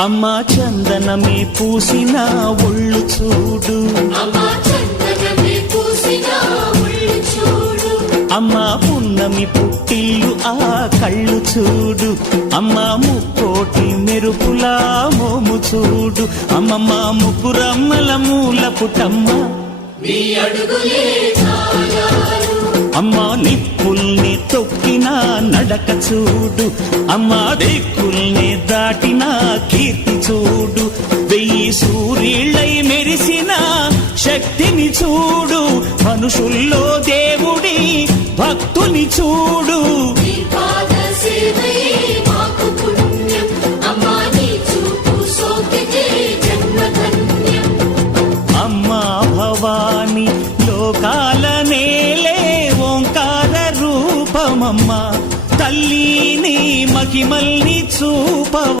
అమ్మా చందనమే పూసిన ఒళ్ళు చూడు, అమ్మా పున్నమి పుట్టిల్లు ఆ కళ్ళు చూడు, అమ్మా ముక్కోటి మెరుపులా మోము చూడు, అమ్మమ్మ ముగ్గురమ్మల మూల పుటమ్మ అమ్మా నిప్పుల్ని తొక్కిన నడక చూడు, అమ్మా దిక్కుల్ని దాటిన కీర్తి చూడు, 1000 సూర్యుళ్ళై మెరిసిన శక్తిని చూడు, మనుషుల్లో దేవుడి భక్తుని చూడు.